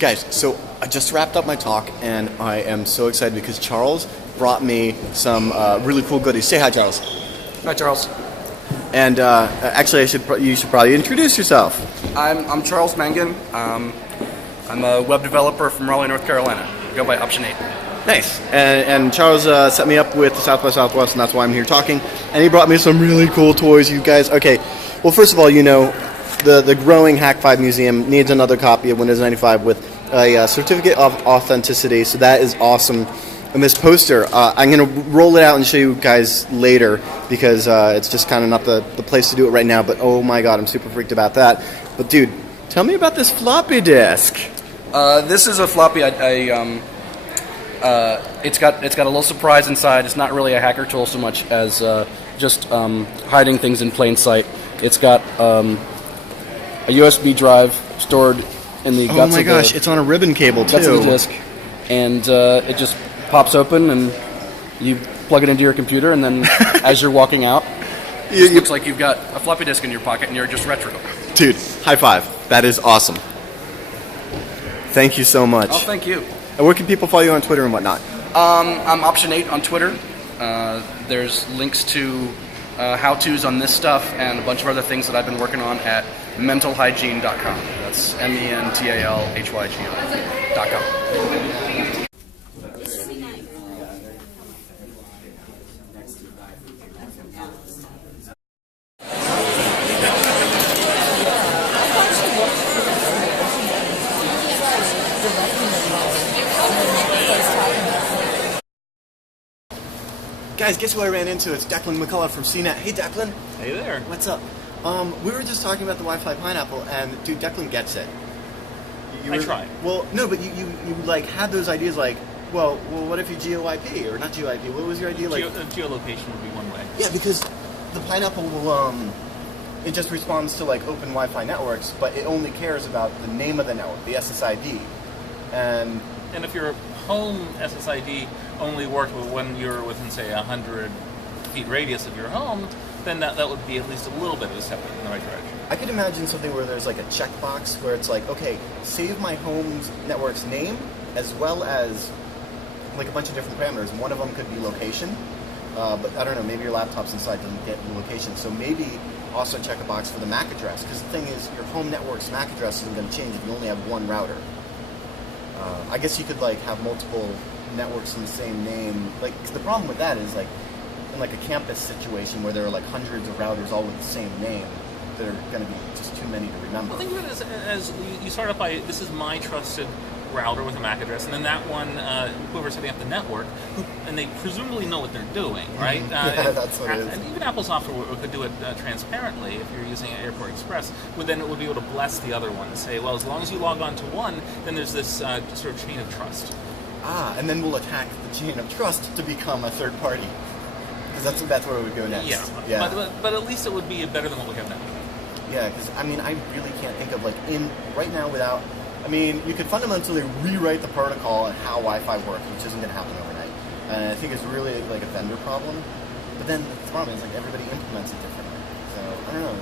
Guys, so I just wrapped up my talk, and I am so excited because Charles brought me some really cool goodies. Say hi, Charles. Hi, Charles. And actually, you should probably introduce yourself. I'm Charles Mangan. I'm a web developer from Raleigh, North Carolina. I go by Option 8. Nice. And Charles set me up with the South by Southwest, and that's why I'm here talking. And he brought me some really cool toys, you guys. Okay, well, first of all, you know, the growing Hack5 Museum needs another copy of Windows 95 with a certificate of authenticity, so that is awesome. And this poster, I'm going to roll it out and show you guys later because it's just kind of not the place to do it right now, but oh my god, I'm super freaked about that. But dude, tell me about this floppy disk. This is a floppy. It's got a little surprise inside. It's not really a hacker tool so much as just hiding things in plain sight. It's got a USB drive stored in the guts of the... Oh my gosh, it's on a ribbon cable too. Guts of the disk. And it just pops open and you plug it into your computer, and then as you're walking out, it looks like you've got a floppy disk in your pocket and you're just retro. Dude, high five. That is awesome. Thank you so much. Oh, thank you. And where can people follow you on Twitter and whatnot? I'm Option 8 on Twitter. There's links to how-tos on this stuff and a bunch of other things that I've been working on at mentalhygiene.com. That's mentalhygiene.com. Guys, guess who I ran into? It's Declan McCullagh from CNET. Hey, Declan. Hey there. What's up? We were just talking about the Wi-Fi pineapple, and dude, Declan gets it. I try. Well, no, but you like had those ideas like, well, what if you GeoIP or not GeoIP? What was your idea like? Geolocation would be one way. Yeah, because the pineapple will it just responds to like open Wi-Fi networks, but it only cares about the name of the network, the SSID, and if your home SSID only worked when you're within, say, 100 feet radius of your home, then that would be at least a little bit of a step in the right direction. I could imagine something where there's like a checkbox where it's like, okay, save my home's network's name as well as like a bunch of different parameters. One of them could be location, but I don't know, maybe your laptop's inside doesn't get the location. So maybe also check a box for the MAC address, because the thing is, your home network's MAC address isn't going to change if you only have one router. I guess you could like have multiple networks in the same name. Like, 'cause the problem with that is like in like a campus situation where there are like hundreds of routers all with the same name that are going to be just too many to remember. Well, think of it as you start up by, this is my trusted router with a MAC address, and then that one, whoever's setting up the network, and they presumably know what they're doing, right? Yeah, that's what it is. And even Apple software could do it transparently if you're using Airport Express, but then it would be able to bless the other one and say, well, as long as you log on to one, then there's this sort of chain of trust. And then we'll attack the chain of trust to become a third party. Because that's where it would go next. Yeah. But at least it would be better than what we have now. Yeah, because, I mean, I really can't think of, like, right now without... I mean, you could fundamentally rewrite the protocol and how Wi-Fi works, which isn't going to happen overnight. And I think it's really, like, a vendor problem. But then the problem is, like, everybody implements it differently. So, I don't know.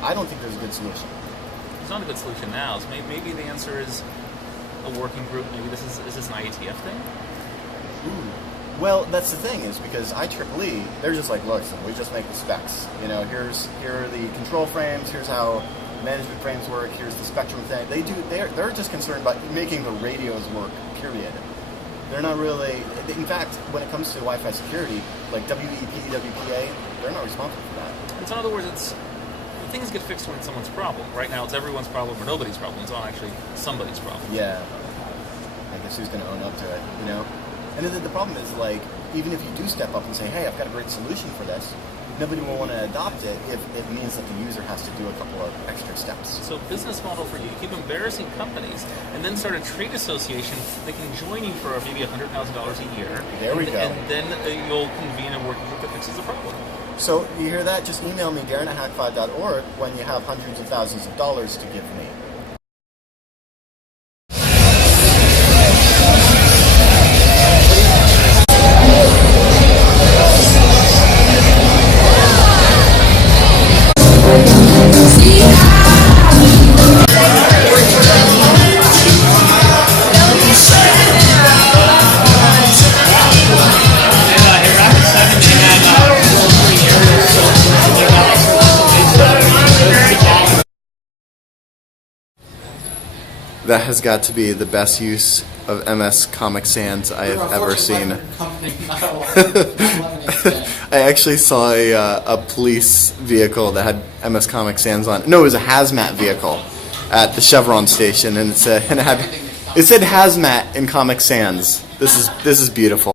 I don't think there's a good solution. There's not a good solution now. So maybe the answer is a working group. Maybe is this an IETF thing? Ooh. Well, that's the thing, is because IEEE, they're just like, look, we just make the specs. You know, here are the control frames, here's how management frames work, here's the spectrum thing. They're just concerned about making the radios work, period. They're not really, in fact, when it comes to Wi-Fi security, like WEP, WPA, they're not responsible for that. And so in other words, things get fixed when it's someone's problem. Right now it's everyone's problem or nobody's problem. It's not actually somebody's problem. Yeah. I guess who's going to own up to it, you know? And the problem is, like, even if you do step up and say, hey, I've got a great solution for this, nobody will want to adopt it if it means that the user has to do a couple of extra steps. So business model for you, keep embarrassing companies and then start a trade association that can join you for maybe $100,000 a year. There we go. And then you'll convene a working group that fixes the problem. So, you hear that? Just email me, Darren@hack5.org, when you have hundreds of thousands of dollars to give me. That has got to be the best use of MS Comic Sans I have ever seen. I actually saw a police vehicle that had MS Comic Sans on. No, it was a hazmat vehicle at the Chevron station, and it said hazmat in Comic Sans. This is beautiful.